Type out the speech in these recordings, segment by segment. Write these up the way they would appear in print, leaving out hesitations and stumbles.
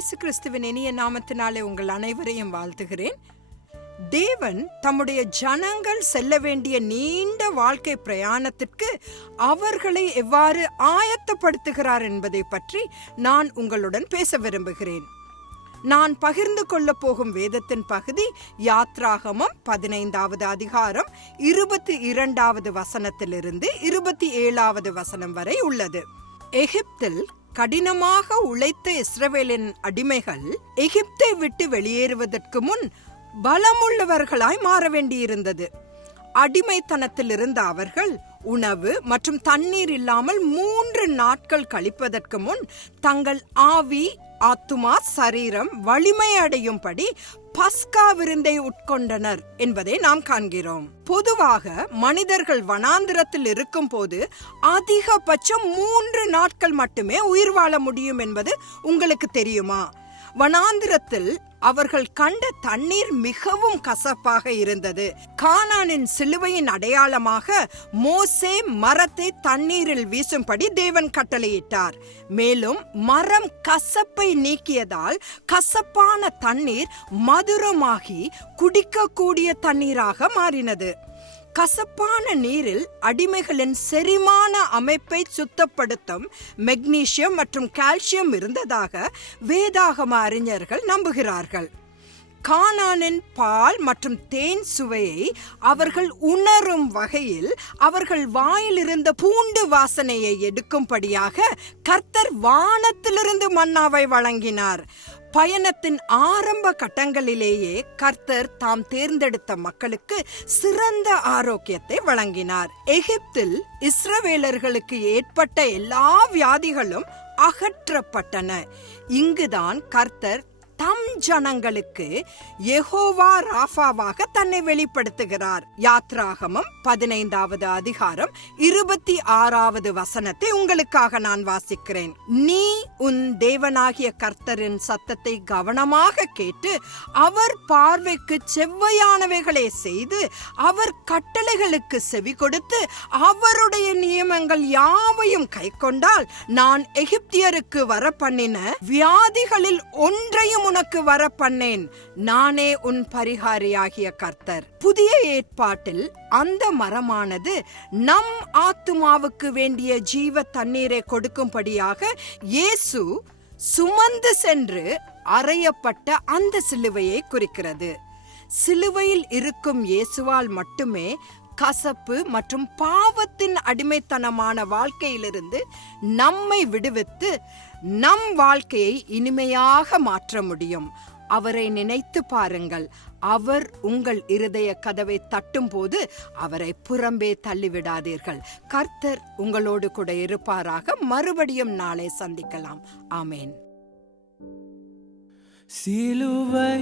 இயேசு கிறிஸ்துவின் இனிய நாமத்தினாலே உங்கள் அனைவரையும் வாழ்த்துகிறேன். தேவன் தம்முடைய ஜனங்கள் செல்ல வேண்டிய நீண்ட வாழ்க்கை பிரயாணத்திற்கு அவர்களை எவ்வாறு ஆயத்தப்படுத்துகிறார் என்பதை பற்றி நான் உங்களுடன் பேச விரும்புகிறேன். நான் பகிர்ந்து கொள்ள போகும் வேதத்தின் பகுதி யாத்ராகமம் 15வது அதிகாரம் 22வது வசனத்திலிருந்து 27வது வசனம் வரை உள்ளது. எகிப்தில் கடினமாக உழைத்த இஸ்ரவேலின் அடிமைகள் எகிப்தை விட்டு வெளியேறுவதற்கு முன் பலமுள்ளவர்களாய் மாற வேண்டியிருந்தது. அடிமைத்தனத்தில் இருந்த அவர்கள் உணவு மற்றும் தண்ணீர் இல்லாமல் 3 நாட்கள் கழிப்பதற்கு முன் தங்கள் ஆவி, ஆத்துமா, சரீரம் வலிமை அடையும்படி பஸ்கா விருந்தை உட்கொண்டனர் என்பதை நாம் காண்கிறோம். பொதுவாக மனிதர்கள் வனாந்திரத்தில் இருக்கும் போது அதிகபட்சம் 3 நாட்கள் மட்டுமே உயிர் வாழ முடியும் என்பது உங்களுக்கு தெரியுமா? வனாந்திரத்தில் அவர்கள் கண்ட தண்ணீர் மிகவும் கசப்பாக இருந்தது. கானானின் சிலுவையின் அடையாளமாக மோசே மரத்தை தண்ணீரில் வீசும்படி தேவன் கட்டளையிட்டார். மேலும் மரம் கசப்பை நீக்கியதால் கசப்பான தண்ணீர் மதுரமாகி குடிக்கக்கூடிய தண்ணீராக மாறினது. கசப்பான நீரில் அடிமைகளின் செரிமான அமைப்பை சுத்தப்படுத்தும் மெக்னீசியம் மற்றும் கால்சியம் இருந்ததாக வேதாகம அறிஞர்கள் நம்புகிறார்கள். கானானின் பால் மற்றும் தேன் சுவையை அவர்கள் உணரும் வகையில் அவர்கள் வாயிலிருந்த பூண்டு வாசனையை எடுக்கும்படியாக கர்த்தர் வானத்திலிருந்து மன்னாவை வழங்கினார். பயணத்தின் ஆரம்ப கட்டங்களிலேயே கர்த்தர் தாம் தேர்ந்தெடுத்த மக்களுக்கு சிறந்த ஆரோக்கியத்தை வழங்கினார். எகிப்தில் இஸ்ரவேலர்களுக்கு ஏற்பட்ட எல்லா வியாதிகளும் அகற்றப்பட்டன. இங்குதான் கர்த்தர் தம் ஜனங்களுக்கு யெகோவா ராஃபாவாக தன்னை வெளிப்படுத்துகிறார். யாத்ராகமம் 15வது அதிகாரம் 26வது வசனத்தை உங்களுக்காக நான் வாசிக்கிறேன். நீ உன் தேவனாகிய கர்த்தரின் சத்தத்தை கவனமாக கேட்டு அவர் பார்வைக்கு செவ்வையானவைகளை செய்து அவர் கட்டளைகளுக்கு செவி கொடுத்து அவருடைய நியமங்கள் யாவையும் கைக்கொண்டால் நான் எகிப்தியருக்கு வர பண்ணின வியாதிகளில் ஒன்றையும் உனக்கு வர பண்ணேன். நானே உன் பரிகாரியாகிய கர்த்தர். புதிய ஏற்பாட்டில் அந்த மரமானது நம் ஆத்துமாவுக்கு வேண்டிய ஜீவ தண்ணீரை கொடுக்கும்படியாக இயேசு சுமந்து சென்று அறையப்பட்ட அந்த சிலுவையை குறிக்கிறது. சிலுவையில் இருக்கும் இயேசுவால் மட்டுமே கசப்பு மற்றும் பாவத்தின் அடிமைத்தனமான வாழ்க்கையிலிருந்து நம்மை விடுவித்து நம் வாழ்க்கையை இனிமையாக மாற்ற முடியும். அவரை நினைத்து பாருங்கள். அவர் உங்கள் இருதய கதவை தட்டும் போது அவரை புறம்பே தள்ளிவிடாதீர்கள். கர்த்தர் உங்களோடு கூட இருப்பாராக. மறுபடியும் நாளை சந்திக்கலாம். ஆமேன். சிலுவை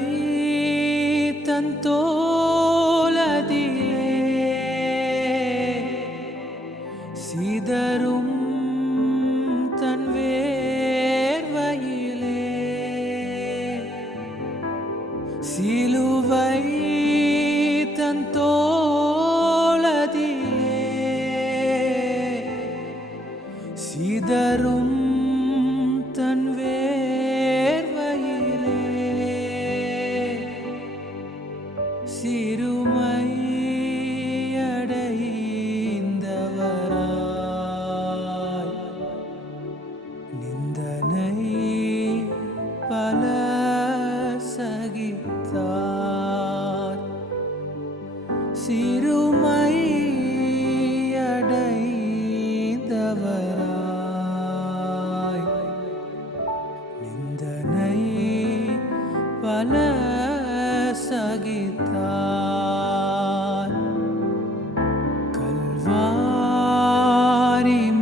தன் தோளதிலே சிதறும் தன் வேர்வையிலே, சிலுவை தன் தோளதிலே சிதறும் தன் வேர்வையிலே சிறுமை சிறுமை அடைந்தவராய் நிந்தனை பல சகித்தார். கல்வாரி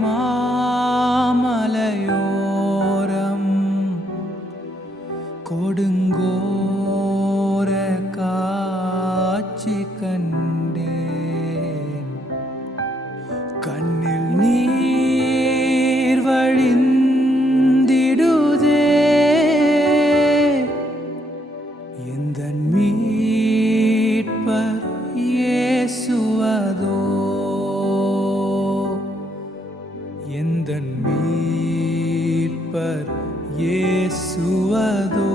மாமலையோரம் கொடுங்கோர காட்சி கண்டேன். கண்ணில் நீர் வழிந்திடுதே எந்தன் மீட்பர் இயேசுவதோ, எந்தன் மீட்பர் இயேசுவதோ